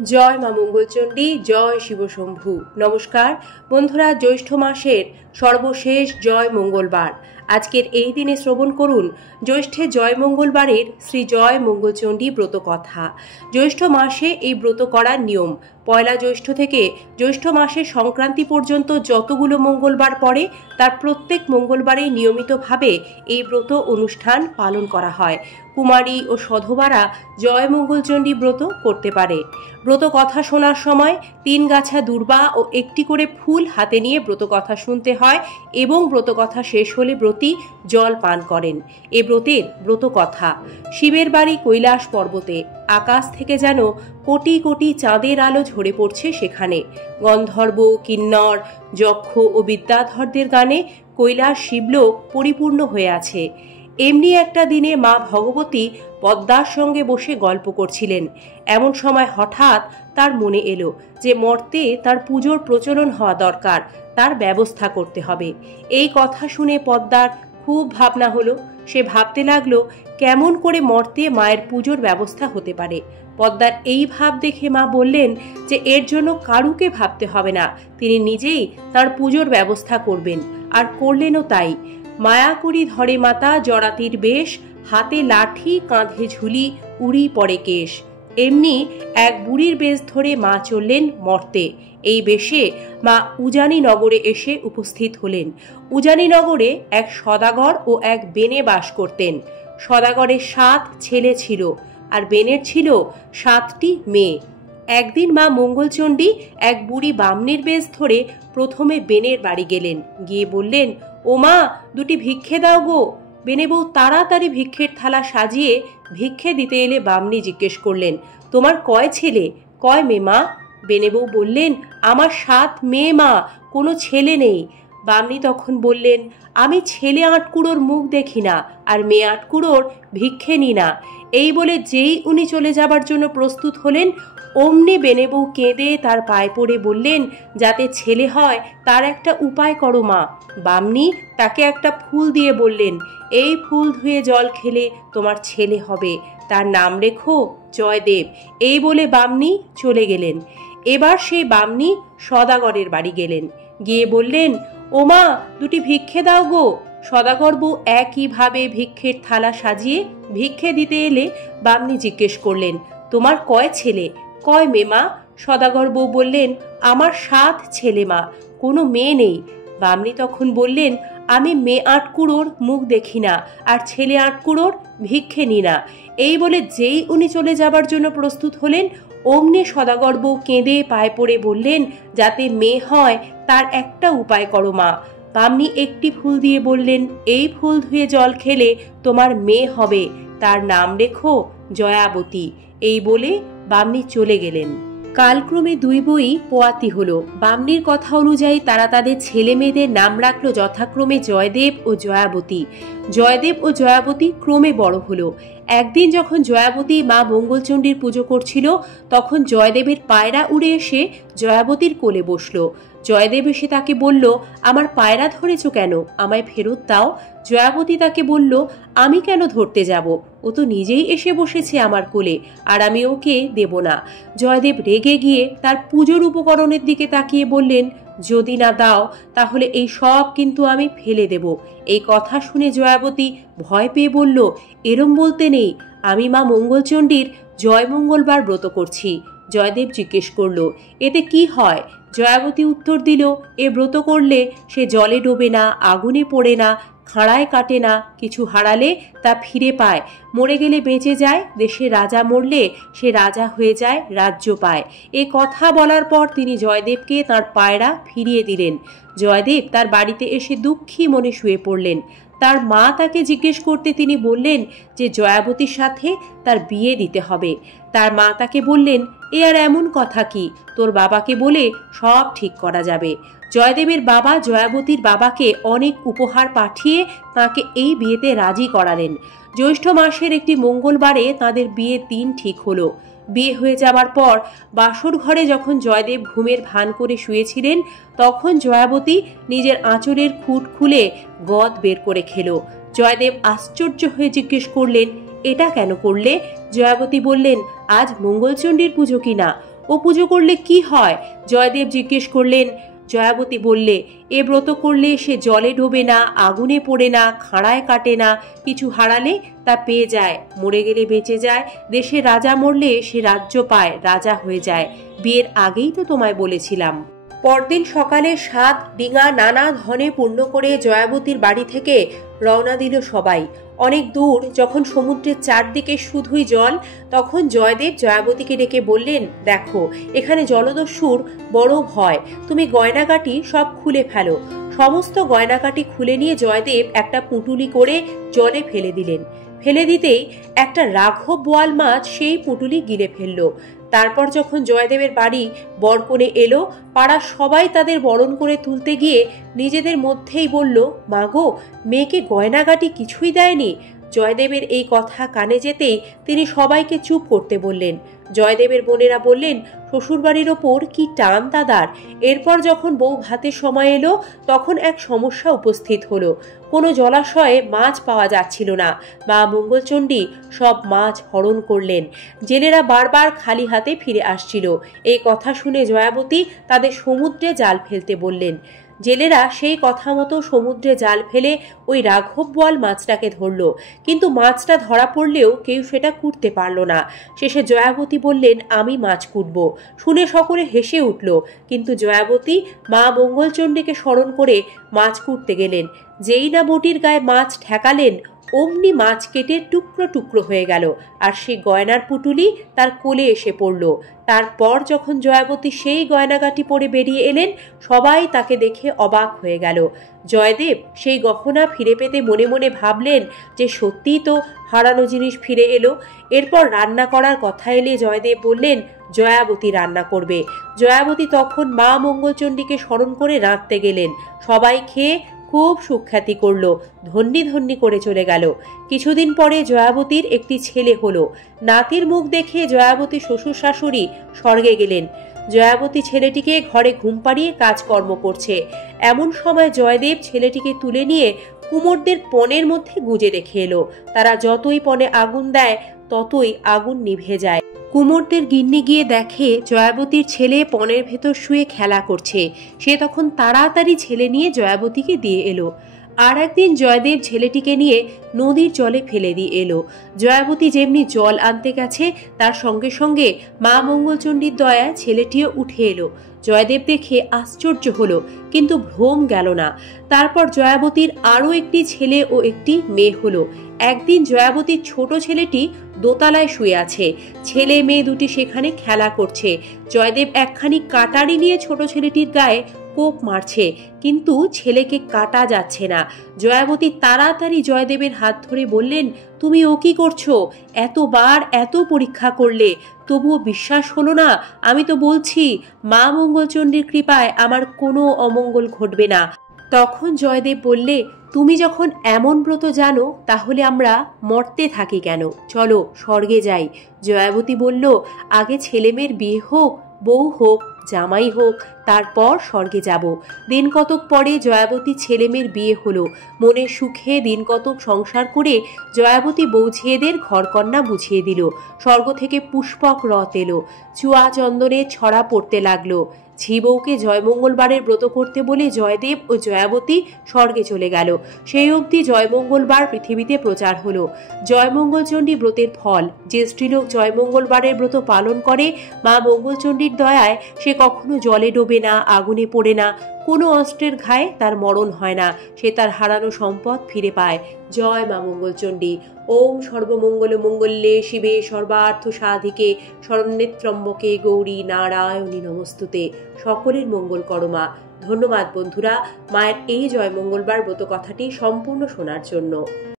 জয় মা মঙ্গলচণ্ডী, জয় শিবশম্ভু। নমস্কার বন্ধুরা, জ্যৈষ্ঠ মাসের সর্বশেষ জয় মঙ্গলবার। আজকের এই দিনে শ্রবণ করুন জ্যৈষ্ঠে জয় মঙ্গলবারের শ্রী জয় মঙ্গলচণ্ডী ব্রত কথা। জ্যৈষ্ঠ মাসে এই ব্রত করার নিয়ম। পয়লা জ্যৈষ্ঠ থেকে জ্যৈষ্ঠ মাসের সংক্রান্তি পর্যন্ত যতগুলো মঙ্গলবার পড়ে তার প্রত্যেক মঙ্গলবারেই নিয়মিতভাবে এই ব্রত অনুষ্ঠান পালন করা হয়। কুমারী ও সধবারা জয় মঙ্গলচণ্ডী ব্রত করতে পারে। ব্রত কথা শোনার সময় 3 গাছা দূর্বা ও একটি করে ফুল হাতে নিয়ে ব্রত কথা শুনতে হয় এবং ব্রত কথা শেষ হলে ব্রতী জল পান করেন। এ ব্রতের ব্রত কথা। শিবের বাড়ি কৈলাস পর্বতে। আকাশ থেকে যেন কোটি কোটি চাঁদের আলো ঝরে পড়ছে সেখানে। গন্ধর্ব, কিন্নর, যক্ষ ও বিদ্যাধরদের গানে কৈলাস শিবলোক পরিপূর্ণ হয়ে আছে। এমনি একটা দিনে মা ভগবতী পদ্মার সঙ্গে বসে গল্প করছিলেন। এমন সময় হঠাৎ তার মনে এলো যে মর্তে তার পুজোর প্রচলন হওয়া দরকার, তার ব্যবস্থা করতে হবে। এই কথা শুনে পদ্মার খুব ভাবনা হলো। সে ভাবতে লাগলো কেমন করে মর্তে মায়ের পুজোর ব্যবস্থা হতে পারে। পদ্মার এই ভাব দেখে মা বললেন যে এর জন্য কারুকে ভাবতে হবে না, তিনি নিজেই তার পুজোর ব্যবস্থা করবেন। আর করলেনও তাই। মায়া করি ধরে মাতা জরাতির বেশ, হাতে লাঠি কাঁধে ঝুলি উড়ি পড়ে কেশ। এমনি এক বুড়ির বেশ ধরে মা চললেন মর্তে। এই বেশে মা উজানি নগরে এসে উপস্থিত হলেন। উজানি নগরে এক সদাগর ও এক বেনে বাস করতেন। সদাগরের 7 ছেলে ছিল আর বেনের ছিল 7টি মেয়ে। একদিন মা মঙ্গলচণ্ডী এক বুড়ি বামনির বেশ ধরে প্রথমে বেনের বাড়ি গেলেন। গিয়ে বললেন, ও মা, 2টি ভিক্ষে দাও গো। বেনে বউ তাড়াতাড়ি ভিক্ষের থালা সাজিয়ে ভিক্ষে দিতে এলে বামনি জিজ্ঞেস করলেন, তোমার কয় ছেলে কয় মেয়ে মা? বেনে বউ বললেন, আমার 7 মেয়ে মা, কোনো ছেলে নেই। বামনি তখন বললেন, আমি ছেলে 8 কুড়োর মুখ দেখি না আর মেয়ে 8 কুড়োর ভিক্ষে নি না। এই বলে যেই উনি চলে যাবার জন্য প্রস্তুত হলেন অমনি বেনে বউ কেঁদে তার পায়ে পড়ে বললেন, যাতে ছেলে হয় তার একটা উপায় করো মা। বামনি তাকে একটা ফুল দিয়ে বললেন, এই ফুল ধুয়ে জল খেলে তোমার ছেলে হবে, তার নাম রেখো জয়দেব। এই বলে বামনি চলে গেলেন। এবার সেই বামনি সদাগরের বাড়ি গেলেন। গিয়ে বললেন, ও মা, 2টি ভিক্ষে দাও গো। সদাগর বউ একইভাবে ভিক্ষের থালা সাজিয়ে ভিক্ষে দিতে এলে বামনি জিজ্ঞেস করলেন, তোমার কয় ছেলে কয় মেয়ে মা? সদাগর বউ বললেন, আমার 7 ছেলে মা, কোনো মেয়ে নেই। বামনি তখন বললেন, আমি মেয়ে 8 কুড়োর মুখ দেখি না আর ছেলে 8 কুড়োর ভিক্ষে নি না। এই বলে যেই উনি চলে যাবার জন্য প্রস্তুত হলেন অমনি সদাগর বউ কেঁদে পায়ে পড়ে বললেন, যাতে মেয়ে হয় তার একটা উপায় করো মা। বামনি একটি ফুল দিয়ে বললেন, এই ফুল ধুয়ে জল খেলে তোমার মেয়ে হবে, তার নাম রেখো জয়াবতী। এই বলে বামনি চলে গেলেন। কালক্রমে 2 বই পোয়াতি হলো। বামনির কথা অনুযায়ী তারা তাদের ছেলে মেয়েদের নাম রাখলো যথাক্রমে জয়দেব ও জয়াবতী। জয়দেব ও জয়াবতী ক্রমে বড় হলো। একদিন যখন জয়াবতী মা মঙ্গলচণ্ডীর পুজো করছিল তখন জয়দেবের পায়রা উড়ে এসে জয়াবতীর কোলে বসলো। জয়দেব এসে তাকে বলল, আমার পায়রা ধরেছ কেন, আমায় ফেরত দাও। জয়াবতী তাকে বলল, আমি কেন ধরতে যাব, ও তো নিজেই এসে বসেছে আমার কোলে আর আমি ওকে দেব না। জয়দেব রেগে গিয়ে তার পুজোর উপকরণের দিকে তাকিয়ে বললেন, যদি না দাও তাহলে এই সব কিন্তু আমি ফেলে দেব। এই কথা শুনে জয়াবতী ভয় পেয়ে বলল, এরম বলতে নেই, আমি মা মঙ্গলচণ্ডীর জয় মঙ্গলবার ব্রত করছি। জয়দেব জিজ্ঞেস করল, এতে কি হয়? জয়াবতী উত্তর দিল, এ ব্রত করলে সে জলে ডোবে না, আগুনে পড়ে না, খাঁড়ায় কাটে না, কিছু হারালে তা ফিরে পায়, মরে গেলে বেঁচে যায়, দেশে রাজা মরলে সে রাজা হয়ে যায়, রাজ্য পায়। এ কথা বলার পর তিনি জয়দেবকে তার পায়রা ফিরিয়ে দিলেন। জয়দেব তার বাড়িতে এসে দুঃখী মনে শুয়ে পড়লেন। তার মা তাকে জিজ্ঞেস করতে তিনি বললেন যে জয়াবতীর সাথে তার বিয়ে দিতে হবে। তার মা তাকে বললেন, এ আর এমন কথা কি, তোর বাবাকে বলে সব ঠিক করা যাবে। জয়দেবের বাবা জয়াবতীর বাবাকে অনেক উপহার পাঠিয়ে তাকে এই বিয়েতে রাজি করালেন। জ্যৈষ্ঠ মাসের একটি মঙ্গলবারে তাদের বিয়ের দিন ঠিক হলো। বিয়ে হয়ে যাবার পর বাসর ঘরে যখন জয়দেব ঘুমের ভান করে শুয়েছিলেন তখন জয়াবতী নিজের আঁচলের খুঁট খুলে গদ বের করে খেলো। জয়দেব আশ্চর্য হয়ে জিজ্ঞেস করলেন, এটা কেন করলে? জয়াবতী বললেন, আজ মঙ্গলচণ্ডীর পুজো কিনা, ও পুজো করলে কি হয়? জয়দেব জিজ্ঞেস করলেন। জয়াবতী বললে, এ ব্রত করলে সে জলে ডোবে না, আগুনে পড়ে না, খাঁড়ায় কাটে না, কিছু হারালে তা পেয়ে যায়, মরে গেলে বেঁচে যায়, দেশে রাজা মরলে সে রাজ্য পায়, রাজা হয়ে যায়। বিয়ের আগেই তো তোমায় বলেছিলাম। পরদিন সকালে 7 ডিঙা নানা ধনে পূর্ণ করে জয়াবতীর বাড়ি থেকে রওনা দিল সবাই। অনেক দূর যখন সমুদ্রের চারদিকে শুধুই জল, তখন জয়দেব জয়াবতীকে ডেকে বললেন, দেখো এখানে জলদস্যুর বড় ভয়, তুমি গয়নাগাটি সব খুলে ফেলো। সমস্ত গয়নাকাটি খুলে নিয়ে জয়দেব একটা পুঁটুলি করে জলে ফেলে দিলেন। ফেলে দিতেই একটা রাঘব বোয়াল মাছ সেই পুঁটুলি গিলে ফেলল। তারপর যখন জয়দেবের বাড়ি বরকনে এলো, পাড়ার সবাই তাদের বরণ করে তুলতে গিয়ে নিজেদের মধ্যেই বলল, মাগো, মেয়েকে গয়নাগাটি কিছুই দেয়নি। জয়দেবের এই কথা কানে যেতেই তিনি সবাইকে চুপ করতে বললেন। জয়দেবের বোনেরা বললেন, শ্বশুরবাড়ির ওপর কি টান তাদার। এরপর যখন বউ ভাতের সময় এলো, তখন এক সমস্যা উপস্থিত হলো। কোনো জলাশয়ে মাছ পাওয়া যাচ্ছিল না। মা মঙ্গলচণ্ডী সব মাছ হরণ করলেন। জেলেরা বারবার খালি হাতে ফিরে আসছিল। এই কথা শুনে জয়াবতী তাদের সমুদ্রে জাল ফেলতে বললেন। জেলেরা সেই কথা মতো সমুদ্রে জাল ফেলে ওই রাঘব বোয়াল মাছটাকে ধরল, কিন্তু মাছটা ধরা পড়লেও কেউ সেটা কুটতে পারল না। শেষে জয়াবতী বললেন, আমি মাছ কুটব। শুনে সকলে হেসে উঠল, কিন্তু জয়াবতী মা মঙ্গলচণ্ডীকে স্মরণ করে মাছ কুটতে গেলেন। যেই না বটির গায়ে মাছ ঠেকালেন, অমনি মাছ কেটে টুকরো টুকরো হয়ে গেল, আর সেই গয়নার পুটুলি তার কোলে এসে পড়ল। তারপর যখন জয়াবতী সেই গয়নাগাটি পরে বেরিয়ে এলেন, সবাই তাকে দেখে অবাক হয়ে গেল। জয়দেব সেই গহনা ফিরে পেতে মনে মনে ভাবলেন যে সত্যিই তো হারানো জিনিস ফিরে এলো। এরপর রান্না করার কথা এলে জয়দেব বললেন, জয়াবতী রান্না করবে। জয়াবতী তখন মা মঙ্গলচণ্ডীকে স্মরণ করে রাঁধতে গেলেন। সবাই খেয়ে খুব সুখ্যাতি করলো, ধন্যি ধন্যি করে চলে গেল। কিছুদিন পরে জয়াবতীর একটি ছেলে হলো। নাতির মুখ দেখে জয়াবতী শ্বশুর শাশুড়ি স্বর্গে গেলেন। জয়াবতী ছেলেটিকে ঘরে ঘুম পাড়িয়ে কাজকর্ম করছে। এমন সময় জয়দেব ছেলেটিকে তুলে নিয়ে কুমোরদের পনের মধ্যে গুজে রেখে এলো। তারা যতই পনে আগুন দেয়, ততই আগুন নিভে যায়। কুমোরদের গিন্নি গিয়ে দেখে জয়াবতীর ছেলে পনের ভেতর শুয়ে খেলা করছে। সে তখন তাড়াতাড়ি ছেলে নিয়ে জয়াবতীকে দিয়ে এলো। আর একদিন জয়দেব ছেলেটিকে নিয়ে নদীর জলে ফেলে দিয়ে এলো। জয়াবতী যেমনি জল আনতে গেছে, তার সঙ্গে সঙ্গে মা মঙ্গলচণ্ডীর দয়ায় ছেলেটিও উঠে এলো। জয়দেব দেখে আশ্চর্য হলো, কিন্তু ভ্রম গেল না। তারপর জয়াবতীর আরও একটি ছেলে ও একটি মেয়ে হলো। একদিন জয়াবতীর ছোট ছেলেটি দোতলায় শুয়ে আছে। ছেলে মেয়ে দুটি সেখানে খেলা করছে। জয়দেব একখানি কাটারি নিয়ে ছোট ছেলেটির গায়ে কোপ মারছে, কিন্তু ছেলেকে কাটা যাচ্ছে না। জয়াবতী তাড়াতাড়ি জয়দেবের হাত ধরে বললেন, তুমি ও কি করছো? এতবার এত পরীক্ষা করলে, তবুও বিশ্বাস হলো না? আমি তো বলছি মা মঙ্গলচণ্ডীর কৃপায় আমার কোনো অমঙ্গল ঘটবে না। তখন জয়দেব বললে, তুমি যখন এমন ব্রত জানো, তাহলে আমরা মরতে থাকি কেন? চলো স্বর্গে যাই। জয়াবতী বলল, আগে ছেলেমেয়ের বিয়ে হোক, বউ হোক, জামাই হোক, তারপর স্বর্গে যাব। দিন কতক পরে জয়াবতী ছেলেমেয়ের বিয়ে হলো। মনে সুখে দিন কতক সংসার করে জয়াবতী বৌঝিয়েদের ঘরকন্যা বুঝিয়ে দিল। স্বর্গ থেকে পুষ্পক রথ এলো। চুয়া চন্দনের ছড়া পড়তে লাগলো। ঝি বউকে জয়মঙ্গলবারের ব্রত করতে বলে জয়দেব ও জয়াবতী স্বর্গে চলে গেল। সেই অবধি জয়মঙ্গলবার পৃথিবীতে প্রচার হলো। জয়মঙ্গলচণ্ডী ব্রতের ফল, যে স্ত্রীলোক জয়মঙ্গলবারের ব্রত পালন করে, মা মঙ্গলচণ্ডীর দয়ায় সে কখনো জলে ডোবে না, আগুনে পড়ে না, কোনো অস্ত্রের ঘায়ে তার মরণ হয় না, সে তার হারানো সম্পদ ফিরে পায়। জয় মা মঙ্গলচণ্ডী। ওম সর্বমঙ্গল মঙ্গলে শিবে সর্বার্থ সাধিকে শরণ্যে ত্র্যম্বকে গৌরী নারায়ণী নমস্তুতে। সকলের মঙ্গল করো মা। ধন্যবাদ বন্ধুরা, মায়ের এই জয় মঙ্গলবার ব্রত কথাটি সম্পূর্ণ শোনার জন্য।